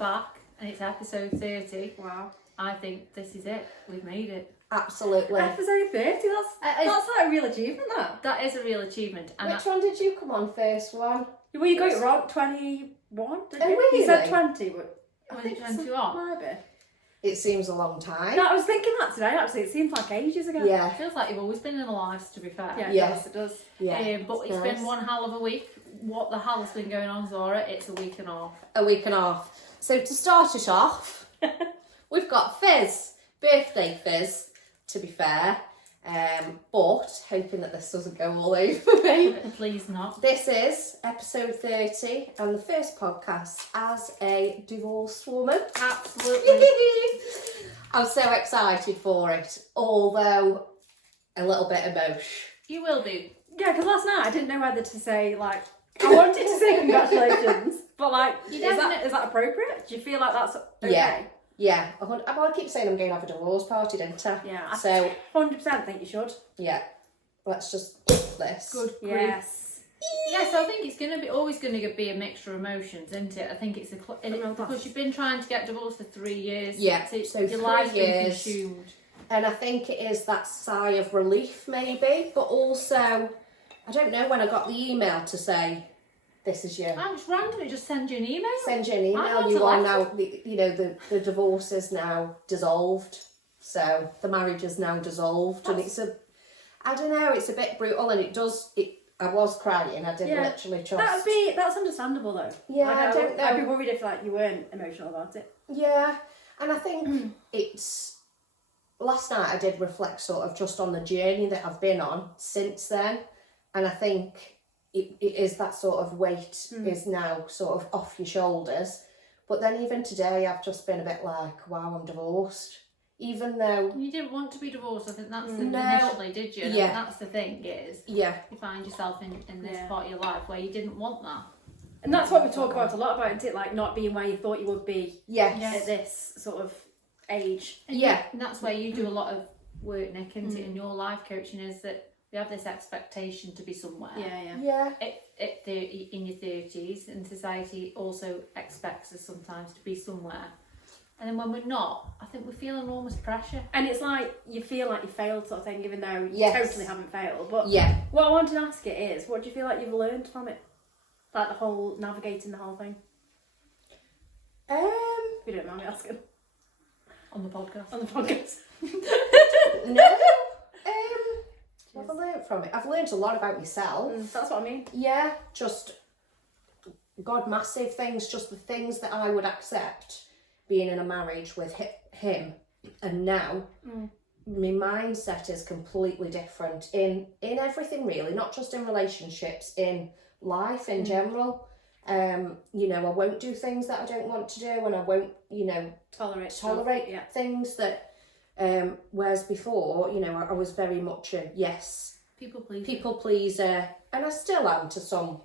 back and it's episode 30. Wow. I think this is it. We've made it. Absolutely. Episode 30, that's like a real achievement, that. That is a real achievement. And Which one did you come on first one? Well, you got it wrong, 21, didn't you? Really? You said 20, but Was it 21? Might be. It seems a long time. No, I was thinking that today, actually. It seems like ages ago. Yeah. It feels like you've always been in our lives, to be fair. Yeah, Yeah. it does. Yeah. But it's nice. been one hell of a week. What the hell has been going on, Zara? It's a week and a half. A week and a half. So to start it off, we've got Fizz. Birthday Fizz, to be fair. But hoping that this doesn't go all over me. Please not. This is episode 30 and the first podcast as a divorced woman. Absolutely. I'm so excited for it, although a little bit emotional. You will be. Yeah, because last night I didn't know whether to say, like, I wanted to say congratulations, but, like, is that appropriate? Do you feel like that's okay? Yeah. Yeah, well, I keep saying I'm going to have a divorce party, don't I? Yeah, So, 100% think you should. yeah, let's just get this. Good grief. Yes. Yeah, so I think it's always going to be a mixture of emotions, isn't it? I think it's because you've been trying to get divorced for 3 years. Yeah, so so your 3 life's been years. consumed. And I think it is that sigh of relief, maybe, but also, I don't know when I got the email to say, this is you. I just randomly just send you an email. Send you an email. You are now, the divorce is now dissolved. So the marriage is now dissolved, and I don't know, it's a bit brutal, and I was crying. I did literally just. That's understandable though. Yeah, like, I don't know. I'd be worried if like you weren't emotional about it. Yeah, and I think it's. Last night I did reflect sort of just on the journey that I've been on since then, and I think. It is that sort of weight is now sort of off your shoulders. But then even today I've just been a bit like, wow, I'm divorced. Even though... You didn't want to be divorced, I think that's initially, did you? Yeah. And that's the thing is, you find yourself in this part of your life where you didn't want that. And that's what we talk about a lot about, isn't it? Like not being where you thought you would be at this sort of age. And and that's where you do a lot of work, Nick, isn't it, in your life coaching, is that we have this expectation to be somewhere. Yeah. In your 30s, and society also expects us sometimes to be somewhere. And then when we're not, I think we feel enormous pressure. And it's like you feel like you failed sort of thing, even though you totally haven't failed. But what I wanted to ask it is, what do you feel like you've learned from it? Like the whole, navigating the whole thing? If you don't mind me asking. On the podcast. On the podcast. No. What have I learned from it? I've learned a lot about myself. That's what I mean. Yeah, just massive things, just the things that I would accept being in a marriage with him. And now my mindset is completely different in everything really, not just in relationships, in life in general. I won't do things that I don't want to do, and I won't, tolerate things that whereas before, I was very much a people pleaser, and I still am to some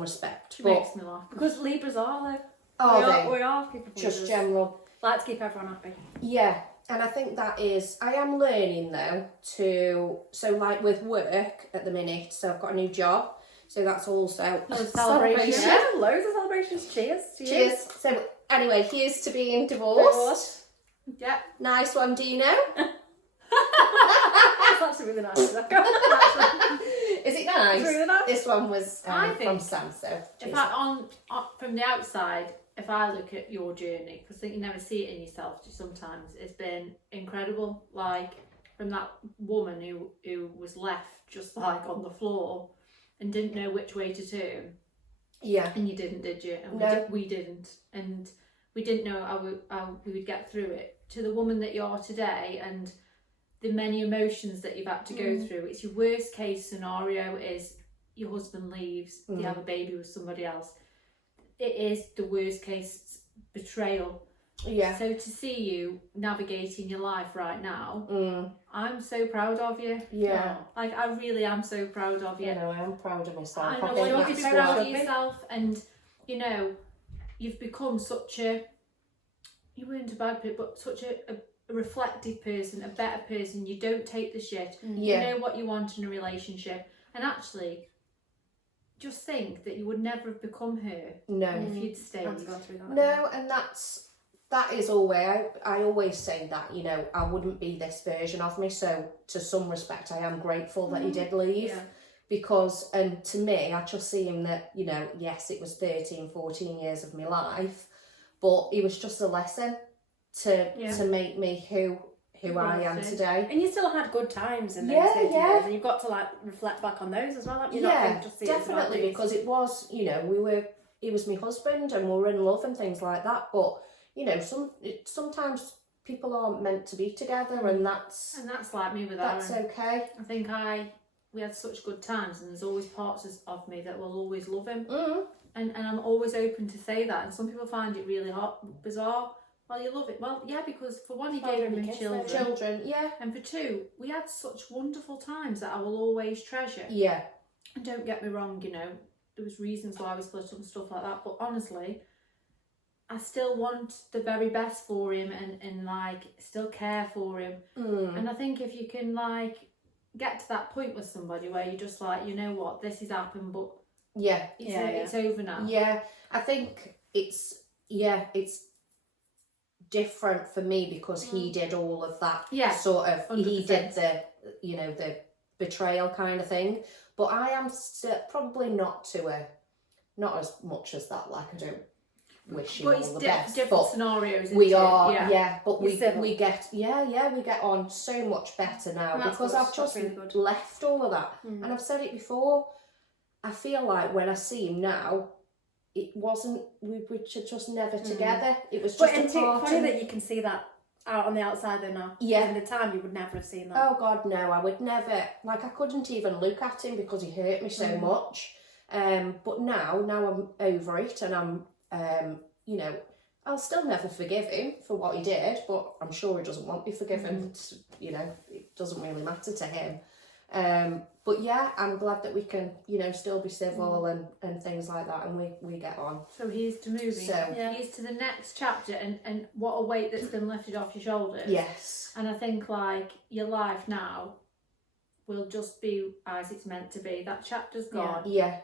respect. It makes me laugh. Because Libras are though. We are people pleasers. Just general. Like to keep everyone happy. Yeah, and I think I am learning though so like with work at the minute, so I've got a new job, so that's also a celebration. Yeah, loads of celebrations. Cheers. So anyway, here's to being divorced. Yeah. Nice one, Dino. That's a really nice one. Is it nice? It's really nice. This one was I think from Sam, so if from the outside, if I look at your journey, because I think you never see it in yourself sometimes, it's been incredible. Like from that woman who was left just like on the floor and didn't know which way to turn. Yeah. And you didn't, did you? And no. we didn't. And we didn't know how we would get through it. To the woman that you are today, and the many emotions that you've had to go through. It's your worst case scenario is your husband leaves, you have a baby with somebody else. It is the worst case betrayal. Yeah. So to see you navigating your life right now, I'm so proud of you. Yeah. Like I really am so proud of you. I am proud of myself. I know you're be proud of yourself, and you've become you weren't a bad person, but such a reflective person, a better person. You don't take the shit. You know what you want in a relationship. And actually, just think that you would never have become her No. if you'd stayed. No, and that is always, I always say that, you know, I wouldn't be this version of me. So to some respect, I am grateful that he did leave. Yeah. Because, and to me, I just see him that, you know, yes, it was 13, 14 years of my life, but it was just a lesson to make me who I am today. And you still had good times in those 13 years, and you've got to like reflect back on those as well, haven't you? Not just see definitely, it because it was, you know, he was my husband and we were in love and things like that, but, you know, sometimes people aren't meant to be together, and that's like me with that's Aaron. okay. I think we had such good times, and there's always parts of me that will always love him. And I'm always open to say that, and some people find it really bizarre. Well, you love it. Well, yeah, because for one, he gave me children. Yeah. And for two, we had such wonderful times that I will always treasure. Yeah. And don't get me wrong, you know, there was reasons why we split up and stuff like that, but honestly, I still want the very best for him, and like still care for him. And I think if you can like get to that point with somebody where you're just like, you know what, this has happened, but it's over now. Yeah, I think it's different for me because he did all of that sort of 100%. He did the, you know, the betrayal kind of thing, but I am still probably not as much as that. Like, I don't wish him all the best, different but scenarios, we are but we get we get on so much better now because I've just really left all of that. And I've said it before, I feel like when I see him now, it wasn't, we were just never together. It was just It's funny that you can see that out on the outside though now. Yeah. In the time, you would never have seen that. Oh God, no, I would never, like I couldn't even look at him because he hurt me so much. But now I'm over it, and I'm, you know, I'll still never forgive him for what he did, but I'm sure he doesn't want me forgiven. You know, it doesn't really matter to him. But yeah, I'm glad that we can, you know, still be civil and things like that, and we get on. So here's to moving. So here's to the next chapter, and what a weight that's been lifted off your shoulders. Yes. And I think like your life now will just be as it's meant to be. That chapter's gone. Yeah.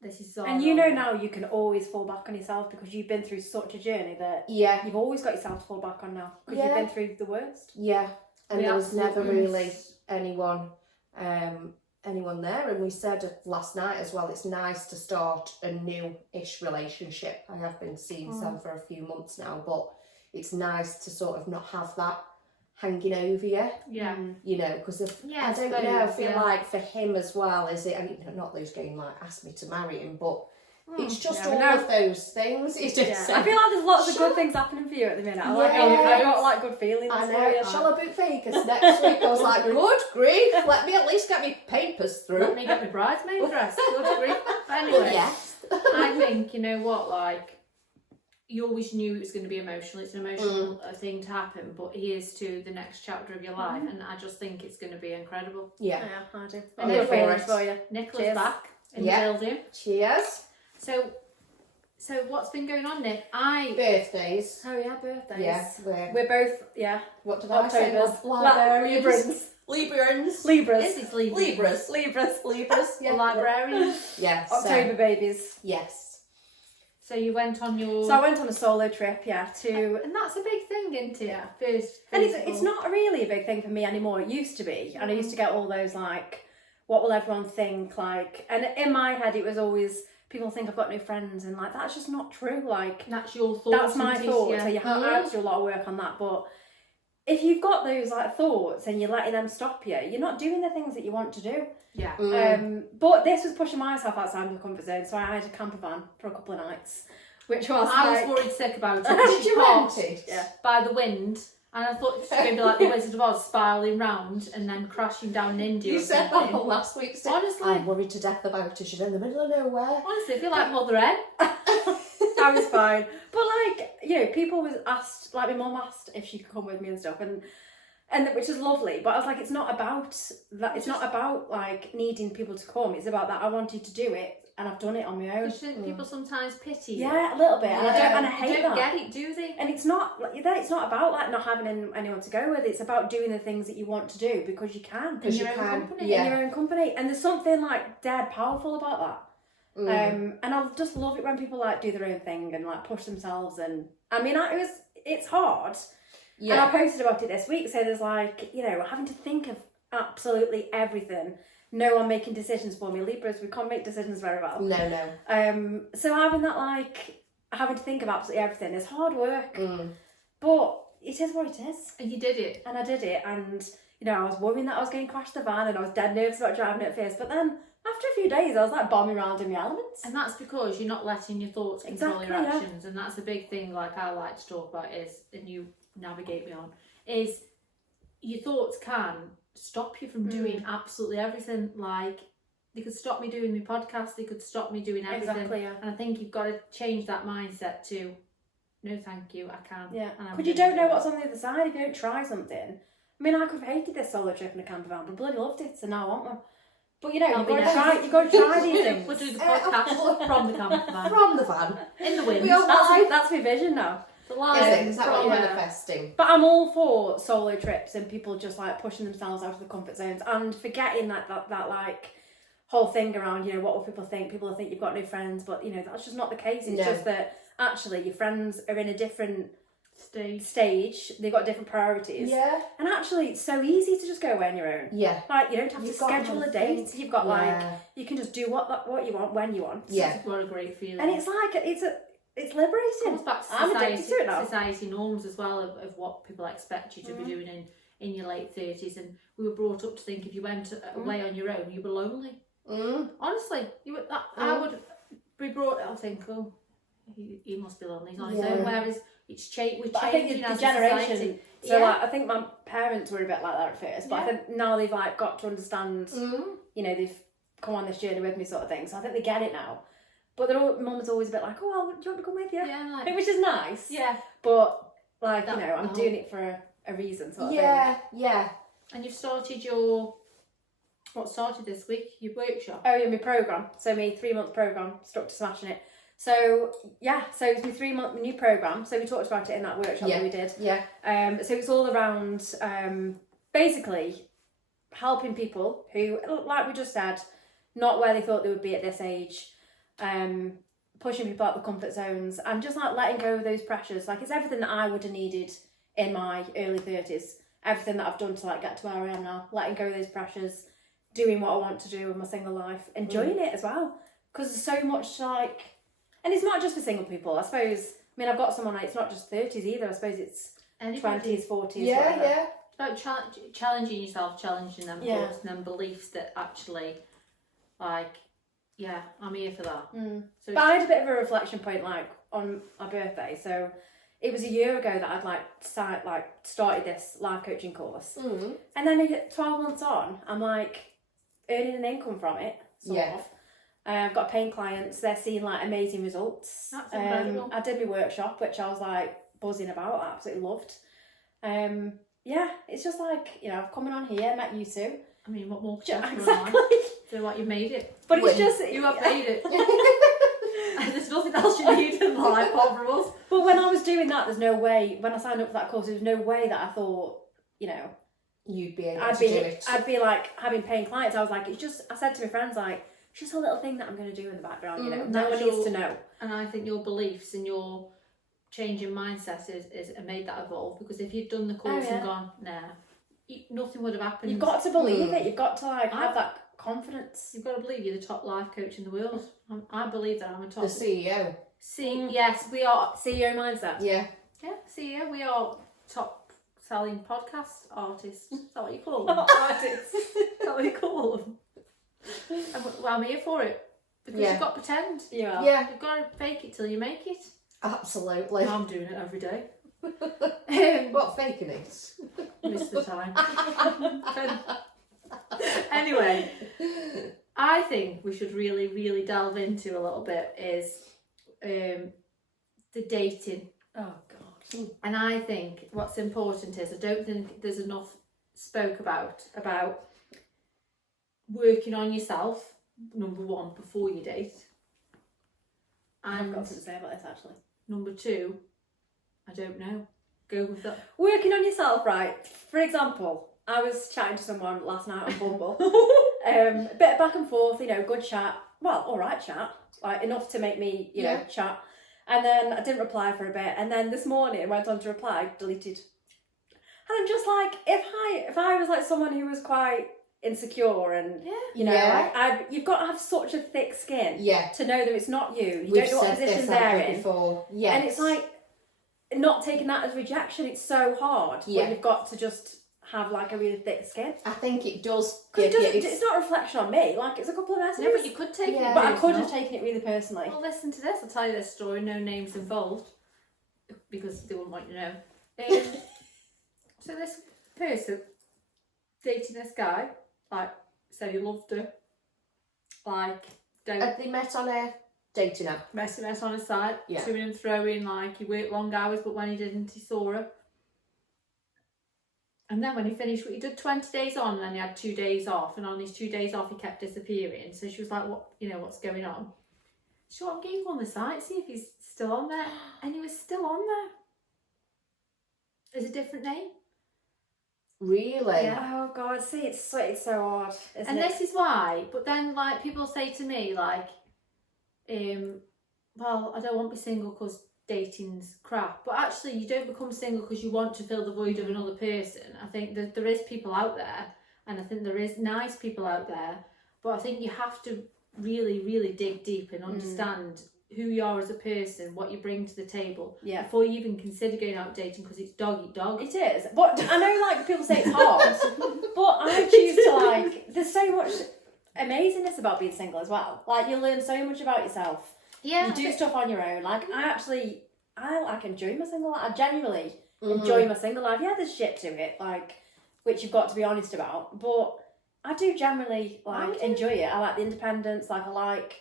This is Zara. And you know now you can always fall back on yourself because you've been through such a journey that you've always got yourself to fall back on now because you've been through the worst. Yeah. And there was never really anyone there, and we said last night as well, it's nice to start a new-ish relationship. I have been seeing Sam for a few months now, but it's nice to sort of not have that hanging over you. Yeah. You know, because I don't know, I feel like for him as well, is it, I mean, not those going like ask me to marry him, but it's just all of those things. It's just I feel like there's lots of good things happening for you at the minute. I've got like good feelings. I know. Shall I book Vegas next week? I was like, good grief, let me at least get my papers through. Let me get my bridesmaid dress. Good grief. But anyway, I think, you know what, like, you always knew it was going to be emotional. It's an emotional thing to happen, but here's to the next chapter of your life, and I just think it's going to be incredible. Yeah, I do. And good feelings for you. Nicola's back in the building. Cheers. So what's been going on, Nick? Birthdays. Oh yeah, birthdays. Yeah, we're both. What did I say? Librarians. Libras. This is Libras. Libras. Yeah. Librarians. Yes. October babies. Yes. So you went on your. So I went on a solo trip, to. And that's a big thing, isn't it? Yeah. First and it's not really a big thing for me anymore. It used to be, and I used to get all those like, what will everyone think? Like, and in my head, it was always. People think I've got no friends, and like that's just not true. Like that's your thoughts. That's my thoughts. So I have to do a lot of work on that. But if you've got those like thoughts and you're letting them stop you, you're not doing the things that you want to do. Yeah. But this was pushing myself outside my comfort zone, so I had a camper van for a couple of nights, which was I was worried sick about it. Did you rent it? Yeah. By the wind. And I thought it was going to be like the Wizard of Oz spiralling round and then crashing down in India. You said that last week. Honestly. I'm worried to death about it. She's in the middle of nowhere. Honestly, I feel like Mother Hen. I was fine. But like, people was asked, like my mum asked if she could come with me and stuff, and which is lovely. But I was like, it's not about that. It's not about like needing people to come. It's about that I wanted to do it. And I've done it on my own. People sometimes pity you. Yeah, a little bit. And I hate that. They don't get it, do they? And it's not about like not having anyone to go with. It's about doing the things that you want to do because you can. In your own company. In your own company. And there's something like dead powerful about that. And I just love it when people like do their own thing and like push themselves. And I mean, it's hard. And I posted about it this week. So there's like, you know, having to think of absolutely everything. No one making decisions for me. Libras, we can't make decisions very well. No. So having that, like, having to think of absolutely everything is hard work. But it is what it is. And you did it. And I did it. And, you know, I was worrying that I was going to crash the van and I was dead nervous about driving it at first. But then after a few days, I was like bombing around in the elements. And that's because you're not letting your thoughts control your actions. And that's a big thing, like I like to talk about is, and you navigate me on, is your thoughts can stop you from doing absolutely everything. Like, they could stop me doing my podcast, they could stop me doing everything. Exactly, yeah. And I think you've got to change that mindset to, no thank you, I can't. Yeah. Because you don't know what's on the other side if you don't try something. I mean, I could have hated this solo trip in a camper van, but bloody loved it, so now I want one. But you know, you've got to try these things. We'll do the podcast from the camper van. From the van. In the wind. That's my vision now. Is that what you're manifesting? But I'm all for solo trips and people just like pushing themselves out of the comfort zones and forgetting that like whole thing around, you know, what will people think? People will think you've got no friends, but you know, that's just not the case. It's just that actually your friends are in a different stage. They've got different priorities. Yeah. And actually it's so easy to just go away on your own. Yeah. Like you don't have to schedule a date. You've got like, you can just do what you want when you want. Yeah. What a great feeling. And it's like, it's liberating. It comes back to I'm addicted to it now. Society norms as well of what people expect you to be doing in your late 30s. And we were brought up to think if you went away on your own, you were lonely. Honestly, I would be brought up, I think, oh, he must be lonely, he's on his own. Whereas it's we're changing I think as the generation. society. So like, I think my parents were a bit like that at first, but I think now they've like got to understand, you know, they've come on this journey with me sort of thing. So I think they get it now. But mum's always a bit like, oh, well, do you want to come with you? Yeah, like, which is nice. Yeah. But like, you know, I'm doing it for a reason sort of thing. Yeah. And you've started what started this week? Your workshop? Oh yeah, my programme. So my 3-month programme, Stuck to Smashing It. So yeah, so it's my 3-month new programme. So we talked about it in that workshop that we did. Yeah. So it's all around basically helping people who, like we just said, not where they thought they would be at this age, pushing people out of the comfort zones and just like letting go of those pressures. Like it's everything that I would have needed in my early 30s. Everything that I've done to like get to where I am now. Letting go of those pressures, doing what I want to do in my single life, enjoying it as well. Because there's so much like, and it's not just for single people. I suppose, I mean, I've got someone like, it's not just 30s either. I suppose it's 20s, 40s. Yeah, yeah. It's about challenging yourself, challenging them thoughts and them beliefs that actually, like, yeah, I'm here for that. So but I had a bit of a reflection point like on my birthday. So it was a year ago that I'd started this life coaching course. And then 12 months on, I'm like earning an income from it, sort of. I've got paying clients, they're seeing like amazing results. That's incredible. I did my workshop, which I was like buzzing about, I absolutely loved. Yeah, it's just like, you know, I've come on here, met you two. I mean, what more? Exactly. So like, you made it. But it's just, you have made it. There's nothing else you need in life apart from us. But when I was doing that, there's no way, when I signed up for that course, there was no way that I thought, you know, you'd be able to do it. I'd be like having paying clients. I was like, it's just, I said to my friends, like, it's just a little thing that I'm going to do in the background, you know, no one needs to know. And I think your beliefs and your changing mindset is made that evolve, because if you'd done the course and gone, nah, nothing would have happened. You've got to believe it. You've got to like have that confidence. You've got to believe you're the top life coach in the world. I believe that I'm a top. The CEO. Yes, we are. CEO mindset. Yeah. Yeah, CEO. We are top selling podcast artists. Is that what you call them? Artists. Is that what you call them? And I'm here for it. Because you've got to pretend. Yeah. You've got to fake it till you make it. Absolutely. I'm doing it every day. What faking it? Most of the time. Anyway, I think we should really, really delve into a little bit is the dating. Oh God. And I think what's important is, I don't think there's enough spoke about working on yourself, number one, before you date. And I've got something to say about this actually. Number two, I don't know. Go with that. Working on yourself, right? For example, I was chatting to someone last night on Bumble. A bit of back and forth, you know, good chat. well, all right, chat, like enough to make me, you know, Yeah. chat. And then I didn't reply for a bit, and then this morning I went on to reply, deleted. And I'm just like, if I was like someone who was quite insecure and you know, Yeah. like you've got to have such a thick skin Yeah. to know that it's not you. You We've don't know what said position this, they're haven't we, in. before. Yes. And it's like not taking that as rejection. It's so hard. Yeah. When you've got to just have like a really thick skin. I think it does. Because give it's not a reflection on me. Like it's a couple of messages. No, but you could take it. But I could personal. have taken it really personally. Well, listen to this. I'll tell you this story. No names involved, because they wouldn't want you to know. So this person dating this guy, like, said he loved her. Like, don't Have they met on a dating app? mess on his side, Yeah. to and froing. Like, he worked long hours, but when he didn't, he saw her. And then when he finished, he did 20 days on, and then he had 2 days off. And on these 2 days off, he kept disappearing. So she was like, "What? You know, what's going on?" So I'm going on the site, see if he's still on there, and he was still on there. There's a different name. Really? Yeah. Oh God, see, it's so hard, isn't And it? this is why. But then, like, people say to me, like, well, I don't want to be single because dating's crap. But actually, you don't become single because you want to fill the void of another person. I think that there is people out there, and I think there is nice people out there. But I think you have to really, really dig deep and understand who you are as a person, what you bring to the table, before you even consider going out dating, because it's dog eat dog. It is. But I know, like, people say it's hard, but I choose to, like, there's so much amazingness about being single as well. Like, you learn so much about yourself. Yeah. You do stuff on your own. Like, I enjoy my single life. I genuinely enjoy my single life. Yeah, there's shit to it, like, which you've got to be honest about. But I do generally, like, enjoy it. I like the independence. Like, I like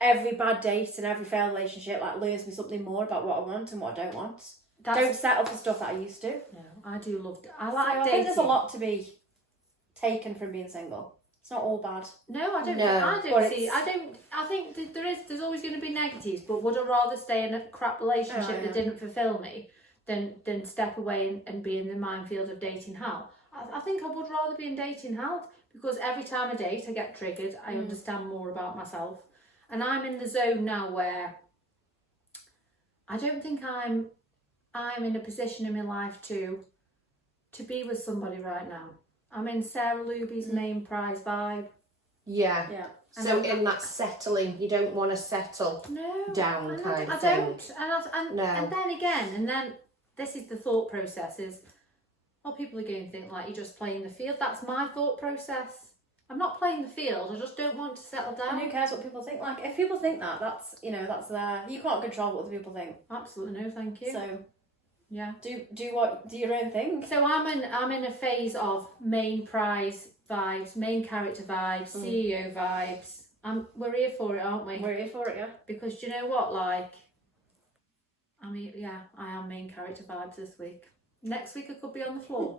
every bad date and every failed relationship, like, learns me something more about what I want and what I don't want. Don't settle for stuff that I used to. No, I do love it. I like So I dating. think there's a lot to be taken from being single. It's not all bad. No, I don't. No, I but don't see. I don't. I think there's always going to be negatives. But would I rather stay in a crap relationship that didn't fulfil me than step away and be in the minefield of dating hell? I think I would rather be in dating hell, because every time I date, I get triggered. I understand more about myself, and I'm in the zone now where I don't think I'm in a position in my life to be with somebody right now. I'm in Sarah Luby's main prize vibe. Yeah. Yeah. So in that settling, you don't want to settle down kind of I thing. don't. And No. then this is the thought process is, well, people are going to think like you're just playing the field. That's my thought process. I'm not playing the field. I just don't want to settle down. And who cares what people think? Like, if people think that, that's their... You can't control what other people think. Absolutely no, thank you. So, yeah. do your own thing. So I'm in a phase of main prize vibes, main character vibes, CEO vibes. We're here for it, aren't we? We're here for it, yeah. Because do you know what? Like, I mean, yeah, I am main character vibes this week. Next week I could be on the floor.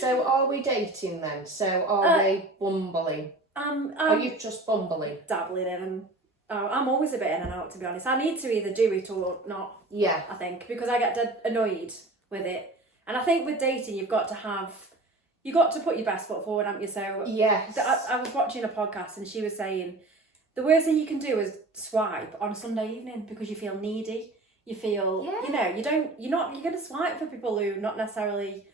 So are we dating then? So are we bumbling? Are you just bumbling? Dabbling in and... I'm always a bit in and out, to be honest. I need to either do it or not. Yeah. I think, because I get dead annoyed with it. And I think with dating, you've got to put your best foot forward, haven't you? So Yes. I was watching a podcast and she was saying the worst thing you can do is swipe on a Sunday evening because you feel needy. You feel, you're going to swipe for people who not necessarily,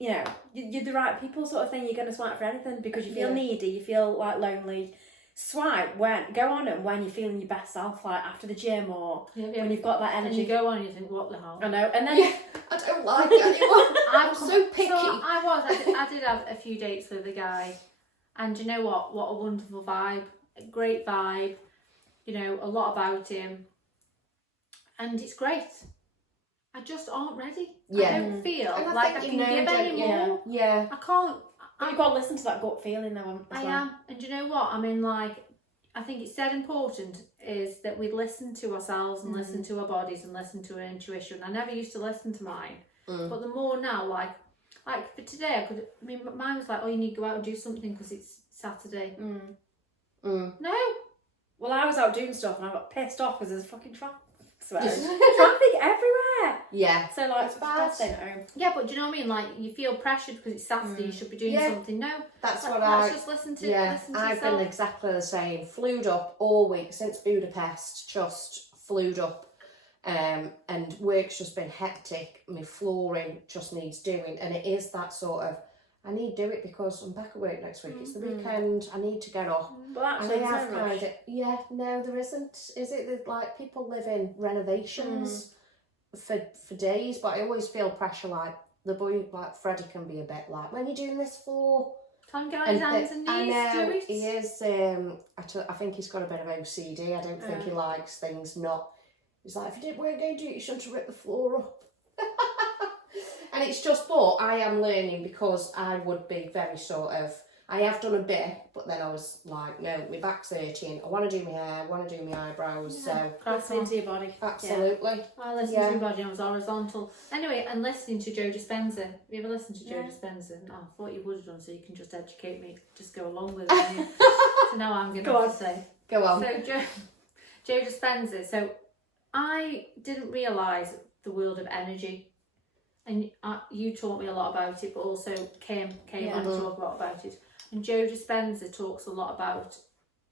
you're the right people sort of thing. You're going to swipe for anything because you feel needy, you feel like lonely. Swipe go on and when you're feeling your best self, like after the gym or when you've got that energy. And you go on and you think, what the hell? I know, and then I don't like anyone. I'm so picky. So I did have a few dates with a guy, and you know what a wonderful vibe, a great vibe, a lot about him, and it's great. I just aren't ready. Yeah. I don't feel And like I think can give any more. Yeah. I can't. you've got to listen to that gut feeling though. I am, and you know what? I mean, like, I think it's dead important is that we listen to ourselves and listen to our bodies and listen to our intuition. I never used to listen to mine, but the more now, like for today, mine was like, oh, you need to go out and do something because it's Saturday. No. Well, I was out doing stuff and I got pissed off because there's fucking traffic everywhere. Yeah. So like, It's it's bad. bad staying at home. Yeah, but do you know what I mean? Like, you feel pressured because it's Saturday, you should be doing Yeah. something. No, That's let's what just listen to I've yourself. been exactly the same. Flued up all week since Budapest, just flued up. And work's just been hectic. My flooring just needs doing, and it is that sort of, I need to do it because I'm back at work next week. It's the weekend. I need to get off. But actually, And I there's have no rush. no, there isn't. Is it that, like, people live in renovations for days? But I always feel pressure. Like the boy, like Freddie, can be a bit like, when are you doing this for? Can't get on his hands and I knees, know do it. he is. I think he's got a bit of OCD. I don't think he likes things not. He's like, if you weren't going to do it, you shouldn't have ripped the floor up. And it's just, but I am learning, because I would be very sort of, I have done a bit, but then I was like, no, my back's hurting. I want to do my hair, I want to do my eyebrows. So Listen to your body. absolutely. I listened to your body, I was horizontal. Anyway, and listening to Joe Dispenza. Have you ever listened to Joe Dispenza? No, I thought you would have done, so you can just educate me, just go along with it. So now I'm going to have to say. Go on. So Joe Dispenza. So I didn't realise the world of energy. And you taught me a lot about it, but also came on to talk a lot about it. And Joe Dispenza talks a lot about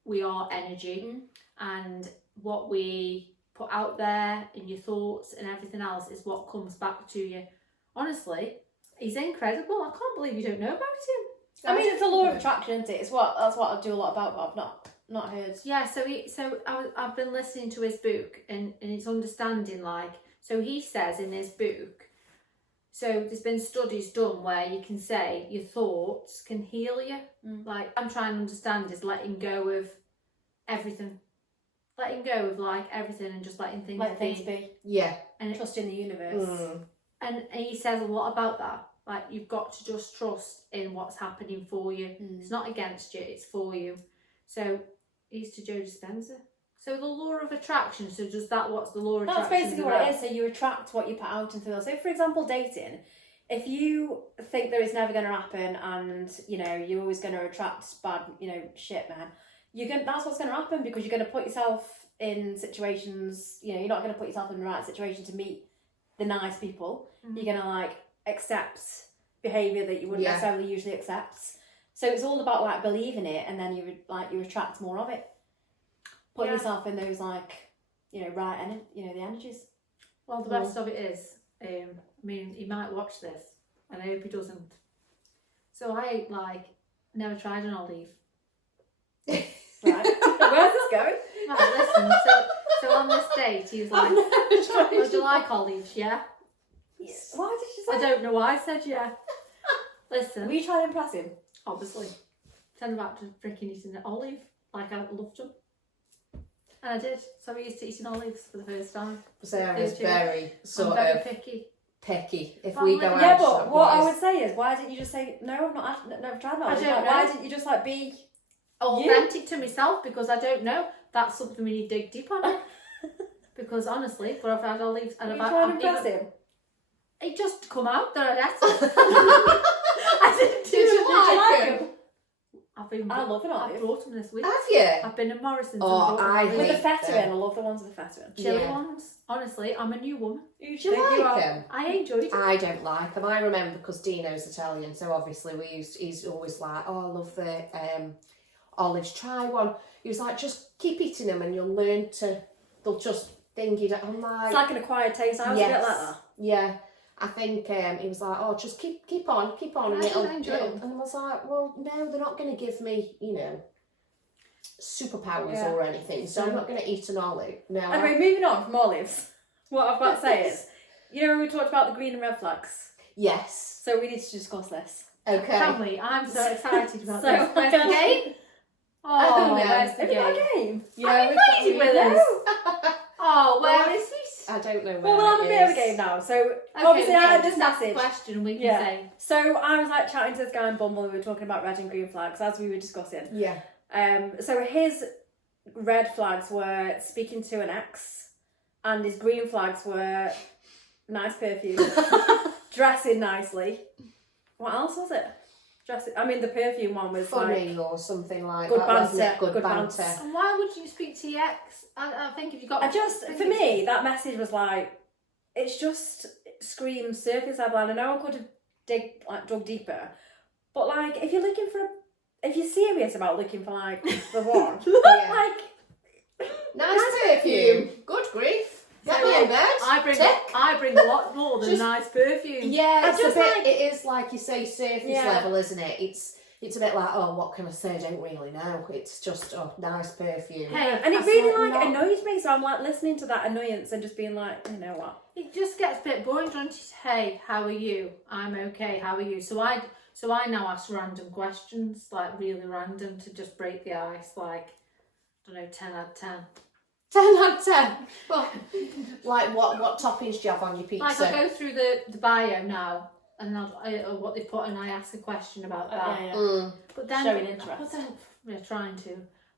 we are energy, and what we put out there in your thoughts and everything else is what comes back to you. Honestly, he's incredible. I can't believe you don't know about him. I mean, it's a law of attraction, isn't it? That's what I do a lot about, but I've not heard. Yeah, I've been listening to his book, and it's understanding, like, so he says in his book, so there's been studies done where you can say your thoughts can heal you. Like, I'm trying to understand is letting go of everything. Letting go of, like, everything and just letting things be. Yeah. And trust in the universe. And he says a lot about that. Like, you've got to just trust in what's happening for you. It's not against you, it's for you. So he's to Joe Dispenza. So the law of attraction, so does that, what's the law of attraction? That's basically what it is. So you attract what you put out into the world. So for example, dating, if you think that it's never going to happen and, you know, you're always going to attract bad, you know, shit, man, that's what's going to happen, because you're going to put yourself in situations, you know, you're not going to put yourself in the right situation to meet the nice people. You're going to, like, accept behaviour that you wouldn't necessarily usually accept. So it's all about, like, believing it, and then you attract more of it. Put yourself in those, like, you know, the energies. Well, the best of it is, I mean, he might watch this, and I hope he doesn't. So I, like, never tried an olive. Right. Where's this going? Right, listen, so on this date, he was like, would you like olives, yeah? Why did you say I don't know why I said yeah. Listen. Were you trying to impress him? Obviously. Turned about to freaking eating an olive, like I loved them. And I did. So I used to eating olives for the first time. Sarah's very I'm very picky. If we go out, yeah, but what I would say is, why didn't you just say no? I've not never tried that. I don't know. Why didn't you just, like, be authentic to myself? Because I don't know. That's something we need to dig deep on. Because honestly, but I've had olives and I've tried to impress him. It just come out that I'd had it. I didn't do you like them. I love an olive. I brought them this week. Have you? I've been to Morrison's. Oh, I with the hate feta them. in. I love the ones with the feta in. Chili ones. Honestly, I'm a new woman. Do you like them? I enjoyed it. I don't like them. I remember, because Dino's Italian, so obviously he's always like, oh, I love the olives. Try one. He was like, just keep eating them and you'll learn to. They'll just think you don't. I'm like, it's like an acquired taste. I was a bit like that. Yeah. I think he was like, oh, just keep on, and and I was like, well, no, they're not going to give me, you know, superpowers or anything, so I'm not going to eat an olive. No. Anyway, moving on from olives, what I've got to say is, you know when we talked about the green and red flags? Yes. So we need to discuss this. Okay. Can we? I'm so excited about So, this. Where's the game? Oh, no. where's the Have you got game? a game? Yeah, Have you played it with us? Oh, where is it? I don't know where Well, we'll have a bit of a game now. So, obviously I had this that's the message. question we can say. So I was, like, chatting to this guy in Bumble, and we were talking about red and green flags, as we were discussing. Yeah. So his red flags were speaking to an ex, and his green flags were nice perfume, dressing nicely. What else was it? The perfume one was funny, like, or something like good that. banter, Wasn't it? Good banter. And why would you speak to your ex? I think if you got... for me, that message was like, it's just, it screams surface level. And I know I could have dug deeper, but like, if you're serious about looking for like the one, Yeah. like, Nice perfume. Good grief. Get me in bed. I bring a lot more than Just- nice perfume. Yeah, it's just a bit. like- It is like you say, surface Yeah. level, isn't it? It's a bit like, oh, what can I say? I don't really know. It's just nice perfume. Hey, and it that's really not- annoys me. So I'm like listening to that annoyance and just being like, you know what? It just gets a bit boring, doesn't it? Hey, how are you? I'm okay. How are you? So I now ask random questions, like really random, to just break the ice. Like, I don't know, 10 out of 10. 10 out of 10. Well, like what toppings do you have on your pizza? Like I go through the bio now, and or what they put, and I ask a question about that. Yeah. But then, Showing interest. But then, we're trying to.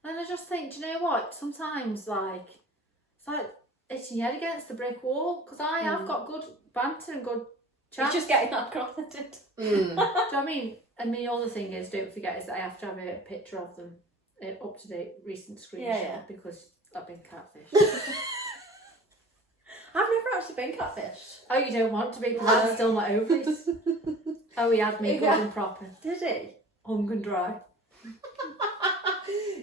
And I just think, do you know what? Sometimes, like, it's like hitting your head against the brick wall, because I have got good banter and good chat. It's just getting that content. Do you know what I mean? And the other thing is, don't forget, is that I have to have a picture of them, up to date, recent screenshot, because I've been catfished. I've never actually been catfished. Oh, you don't want to be, because I'm still not over it. Oh, he had me good and proper. Did he? Hung and dry.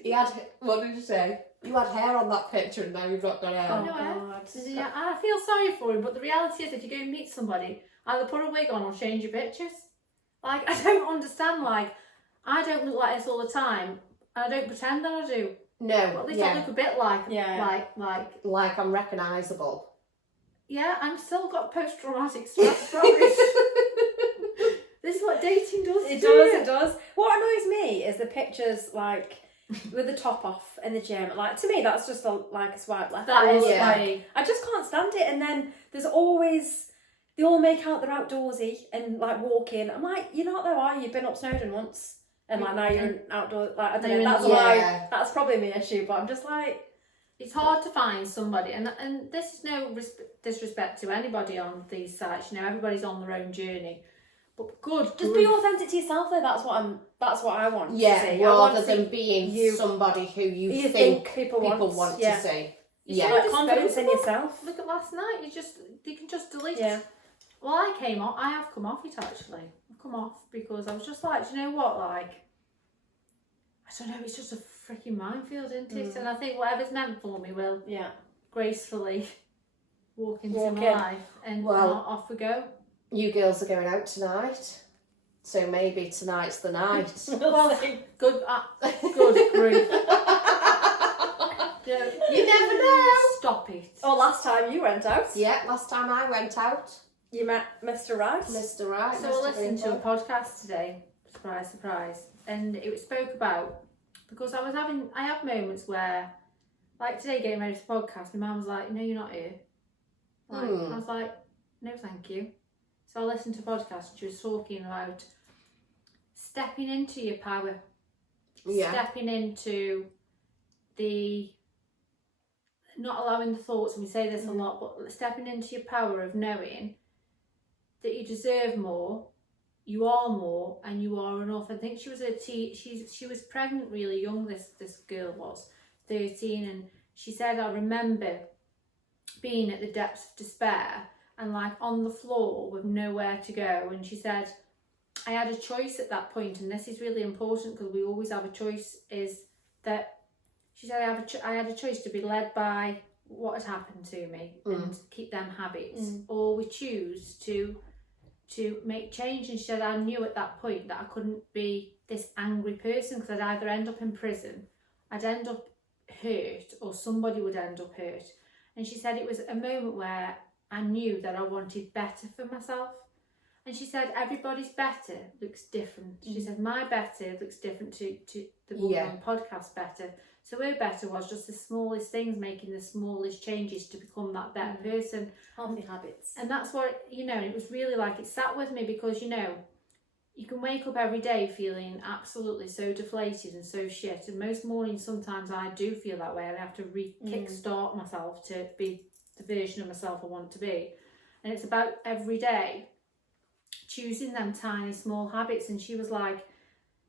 He had, what did you say? You had hair on that picture and now you've not got hair. Oh, No, God. Yeah, I feel sorry for him, but the reality is, if you go and meet somebody, either put a wig on or change your pictures. Like, I don't understand, like, I don't look like this all the time, and I don't pretend that I do. No, But at least I look a bit like, like I'm recognisable. yeah, I'm still got post-traumatic stress from it. This is what dating does. It does. What annoys me is the pictures, like, with the top off in the gym. Like, to me, that's just a swipe left. That is Yeah. funny. I just can't stand it. And then there's always, they all make out they're outdoorsy and like walking. I'm like, you're not though, are you? You've been up Snowdon once. And like now you're in outdoor, like, I don't know, that's why, that's probably my issue. But I'm just like, It's hard to find somebody, and this is no disrespect to anybody on these sites. You know, everybody's on their own journey. But just be authentic to yourself though. That's what I want to see. Rather than being somebody who you think people want to see. Yeah, like confidence in yourself. Look at last night. You can just delete. Yeah. Well, I have come off it actually. I've come off because I was just like, do you know what? Like, I don't know. It's just a freaking minefield, isn't it? And I think whatever's meant for me will gracefully walk into my life, and off we go. You girls are going out tonight, so maybe tonight's the night. Well, good grief. You never know. Stop it. Oh, last time you went out. Yeah, last time I went out, You met Mr. Right. Mr. Right. So I listened to a podcast today. Surprise, surprise. And it spoke about, because I have moments where, like today getting ready for the podcast, my mum was like, no, you're not here. Like, I was like, no, thank you. So I listened to a podcast and she was talking about stepping into your power. Yeah. Stepping into not allowing the thoughts, and we say this a lot, but stepping into your power of knowing that you deserve more, you are more, and you are enough. I think she was she was pregnant really young, this girl was 13, and she said, I remember being at the depths of despair and like on the floor with nowhere to go, and she said, I had a choice at that point, and this is really important because we always have a choice, is that she said, I had a choice to be led by what had happened to me and keep them habits, or we choose to make change. And she said, I knew at that point that I couldn't be this angry person, because I'd either end up in prison, I'd end up hurt, or somebody would end up hurt. And she said it was a moment where I knew that I wanted better for myself. And she said, everybody's better looks different. She said, my better looks different to the woman on the podcast better. So her better was just the smallest things, making the smallest changes to become that better person. Healthy habits. And that's what, it was really like, it sat with me, because, you can wake up every day feeling absolutely so deflated and so shit. And most mornings, sometimes I do feel that way, and I have to kickstart myself to be the version of myself I want to be. And it's about every day choosing them tiny small habits. And she was like,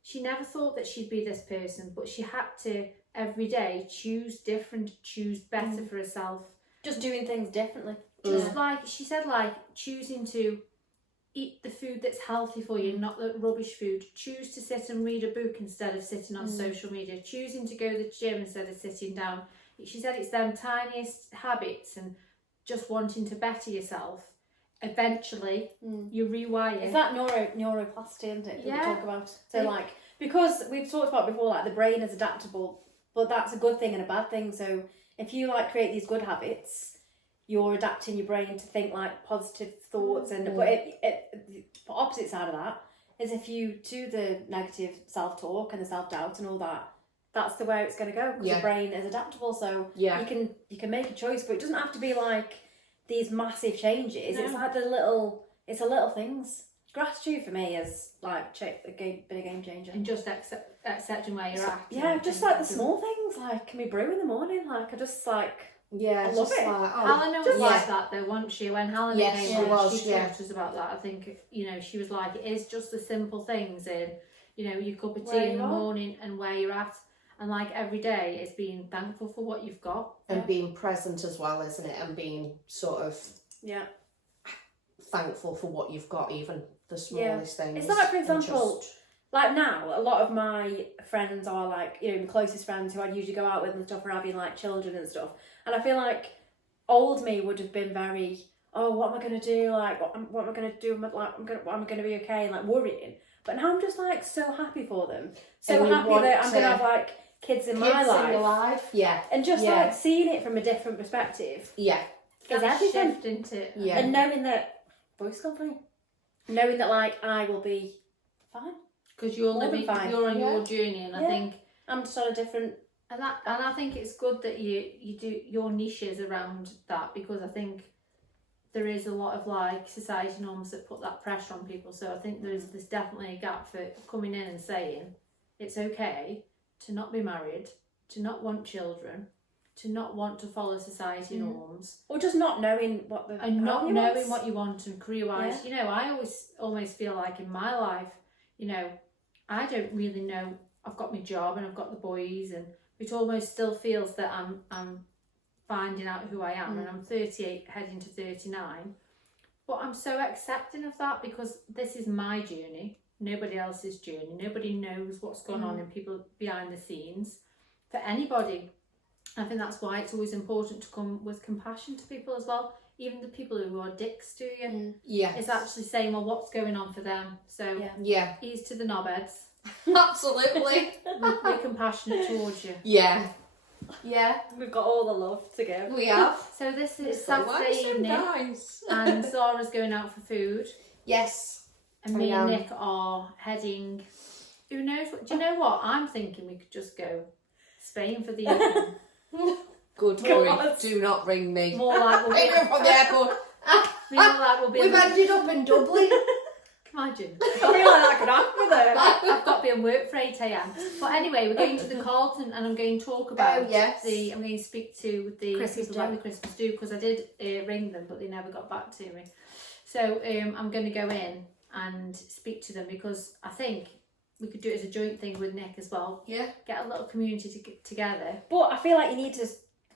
she never thought that she'd be this person, but she had to every day choose different, choose better for herself. just doing things differently. Just like she said, like choosing to eat the food that's healthy for you, not the rubbish food. Choose to sit and read a book instead of sitting on social media. Choosing to go to the gym instead of sitting down. She said it's them tiniest habits and just wanting to better yourself. Eventually, you rewire. It's that neuroplasticity, isn't it? That we talk about. So like, because we've talked about before, like the brain is adaptable, but that's a good thing and a bad thing. So if you like create these good habits, you're adapting your brain to think like positive thoughts, and but the opposite side of that is if you do the negative self-talk and the self-doubt and all that, that's the way it's going to go, because the brain is adaptable. So you can make a choice, but it doesn't have to be like these massive changes. No. It's like the little things. Gratitude for me is like been a game changer, and just accepting where you're at. Yeah, just like the small things, like can we brew in the morning? Like I just like. Yeah, I love it. Like, Helena was like that though, wasn't she? When Helena came on, she yeah. talked to us about that. I think, she was like, it is just the simple things in, your cup of tea in the morning and where you're at. And like every day is being thankful for what you've got. And being present as well, isn't it? And being sort of thankful for what you've got, even the smallest things. It's like, for example, like now, a lot of my friends are like, my closest friends who I'd usually go out with and stuff are having like children and stuff. And I feel like old me would have been very, what am I going to do? Like, what am I going to do? Am I going to be okay? And like worrying. But now I'm just like so happy for them. So happy that I'm going to have like kids in my life. In your life. Yeah. And just like seeing it from a different perspective. Yeah. Is everything. Shift into it. Yeah. And knowing that, voice company. Knowing that like I will be fine. Because you're on your journey, and I think I'm just on a different. And I think it's good that you do your niches around that, because I think there is a lot of like society norms that put that pressure on people. So I think there's definitely a gap for coming in and saying it's okay to not be married, to not want children, to not want to follow society norms, or just not knowing what the and not knowing what you want, and career wise. I almost feel like in my life, I don't really know. I've got my job and I've got the boys, and it almost still feels that I'm finding out who I am, and I'm 38 heading to 39. But I'm so accepting of that, because this is my journey, nobody else's journey. Nobody knows what's going on in people behind the scenes for anybody. I think that's why it's always important to come with compassion to people as well. Even the people who are dicks to you. It's actually saying, well, what's going on for them? So ease to the knobheads. Absolutely. We're compassionate towards you. Yeah. We've got all the love to give. We have. So this is Saturday evening, and Zara's going out for food. Yes. And me and Nick are heading. Who knows? Do you know what? I'm thinking we could just go Spain for the evening. Good grief, do not ring me. More like we'll be from the airport. We've ended up in Dublin. Imagine. I feel like that could happen with her. I've got to be on work for 8 a.m. But anyway, we're going to the Carlton, and I'm going to talk about I'm going to speak to the Christmas people about the Christmas do, because I did ring them, but they never got back to me. So I'm going to go in and speak to them, because I think we could do it as a joint thing with Nick as well. Yeah. Get a little community together. But I feel like you need to,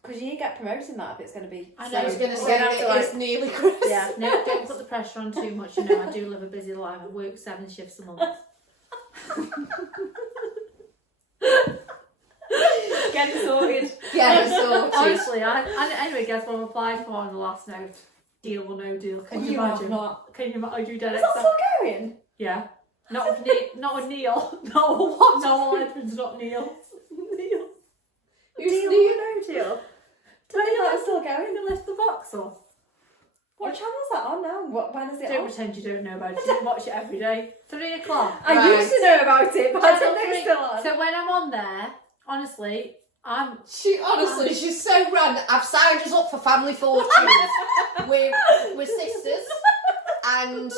because you need to get promoted in that if it's going to be. I know, I was going to say it's nearly Christmas. Yeah, no, don't put the pressure on too much. I do live a busy life. I work 7 shifts a month. Get it sorted. Honestly, anyway, guess what I'm applying for on the last note? Deal or no deal? Can you imagine? Can you imagine? I do dead. Is that still going? Yeah. Not with Neil. No, what? No, Edmund's not Neil. Neil. Who's Neil? No deal. Tell me that's still going. They left the box off. What channel's that on now? When is it Don't on? pretend you don't know about it. You watch it every day. 3 o'clock. I used to know about it, but I don't know it's still on. So when I'm on there, honestly, she's so random. I've signed us up for Family Fortunes. we're sisters, and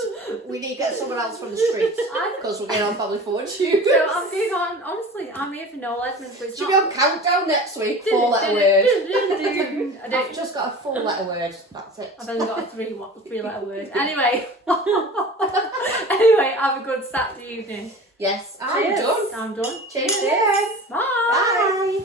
we need to get someone else from the street because we're going on Family Fortunes. So I'm going on. Honestly, I'm here for Noel Edmonds. But should we have countdown next week? 4-letter word. I've just got a 4-letter word. That's it. I've only got a 3-letter word. Anyway, have a good Saturday evening. Yes, I'm done. I'm done. Cheers. Bye. Bye.